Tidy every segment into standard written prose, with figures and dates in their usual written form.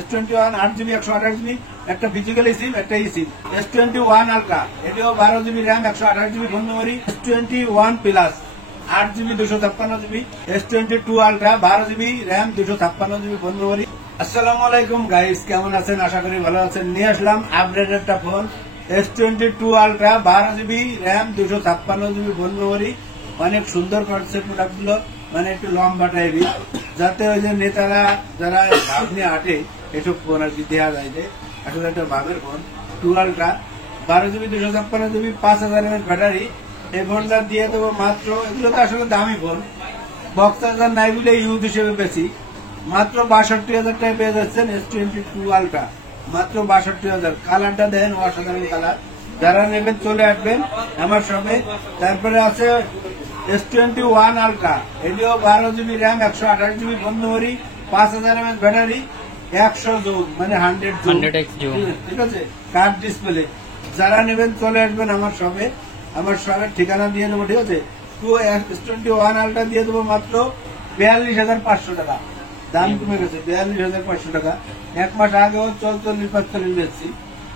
S21 8GB 128GB একটা physical সিম একটা ই সিম। S21 ultra এটাও 12GB RAM 128GB phone memory. S21 plus 8GB 256GB। S22 ultra 12GB RAM 256GB phone memory. আসসালামু আলাইকুম guys, কেমন আছেন? আশা করি ভালো আছেন। নিয়ে আসলাম আপডেটেড একটা phone S22 ultra 12GB RAM 256GB phone memory. অনেক সুন্দর কনসেপ্ট প্রোডাক্ট গুলো, মানে একটু লম্বা টাইপের, যাতে ওই যে নেতারা যারা ভাব নিয়ে হাঁটে এসব ফোন আর কি দেওয়া যায়। যে আসলে একটা ভাবের phone 2 ultra 12GB 256GB 5000 mAh battery. এই ফোনটা দিয়ে দেবো মাত্র, এগুলো তো আসলে দামি ফোন, বক্স চার্জার নাই বলে ইউজ হিসেবে বেশি, মাত্র 62,000 টাকা পেয়ে যাচ্ছেন S22 আলট্রা, মাত্র 62,000। কালারটা দেন অসাধারণ কালার, যারা নেবেন চলে আসবেন আমার সঙ্গে। তারপরে আছে S21 আলট্রা, এটিও 12GB RAM 128GB phone memory, 5000 mAh battery, 100 zoom মানে 100x জুম, ঠিক আছে, কার্ভ ডিসপ্লে। যারা নেবেন চলে আসবেন আমার সঙ্গে। আমার সঙ্গে ঠিকানা দিয়ে দেবো, ঠিক আছে। S21 আলট্রা দিয়ে দেবো মাত্র 42,500 টাকা, দাম কমে গেছে 42,500 টাকা। এক মাস আগেও 44-45 বেচছি,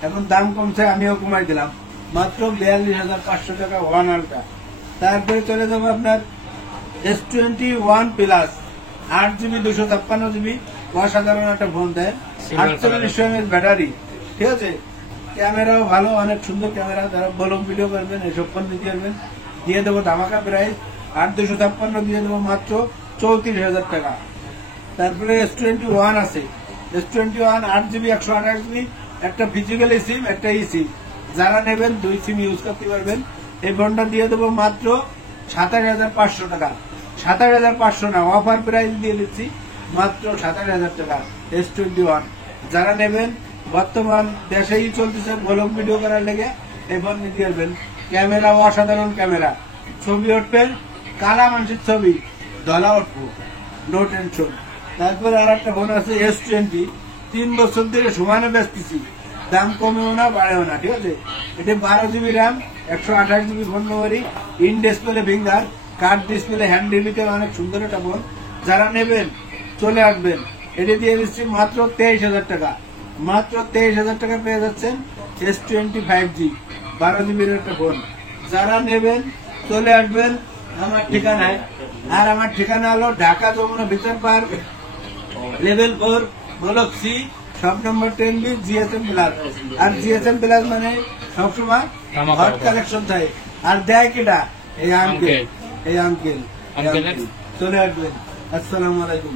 এখন দাম কমছে, আমিও কমাই দিলাম, মাত্র 42,500 টাকা 1 আলট্রা। তারপরে চলে যাবো আপনার S21 প্লাস 8GB 256GB, অসাধারণ একটা ফোন দেয়, 4800 mAh ব্যাটারি, ঠিক আছে। ক্যামেরাও ভালো, অনেক সুন্দর ক্যামেরা, যারা ব্লগ ভিডিও করবেন এসব ফোন দিতে পারবেন। দিয়ে দেবো ধামাকা প্রাইস 8,256 দিয়ে দেবো মাত্র 34,000 টাকা। তারপরে S21 আছে, S21 8GB 128GB একটা ফিজিক্যাল সিম একটা ই সিম। যারা নেবেন 2 সিম ইউজ করতে পারবেন। এই ফোনটা দিয়ে দেবো মাত্র 27,500 টাকা। 27,500 না, অফার প্রাইস দিয়ে দিচ্ছি মাত্র 27,000 টাকা S21। যারা নেবেন, বর্তমান দেশেই চলতেছে ব্লগ ভিডিও করার লেগে এই ফোন নিতে পারবেন। ক্যামেরা অসাধারণ ক্যামেরা, ছবি উঠবেন, কালা মানুষের ছবি ধলা উঠবো, নো টেনশন। তারপরে আর একটা ফোন আছে S20, 3 বছর ধরে সমানে বেচতেছি, দাম কমেও না বাড়েও না, ঠিক আছে। এটা 12GB RAM 128GB phone memory, in display finger, curve display, হ্যান্ড ডিলিটের, অনেক সুন্দর একটা ফোন। যারা নেবেন চলে আসবেন। এটা দিয়ে দিচ্ছি মাত্র 23,000 টাকা, মাত্র 23,000 টাকা পেয়ে যাচ্ছেন S25G 12GB একটা ফোন। যারা নেবেন চলে আসবেন আমার ঠিকানায়। আর আমার ঠিকানা হলো Dhaka Jamuna future park, level 4, block C, shop number 10B, GSM plus. আর GSM প্লাস মানে সবসময় হট কালেকশন থাকে। আর দেয় কিটা? এই আঙ্কেল, চলে আসবেন। আসসালামু আলাইকুম।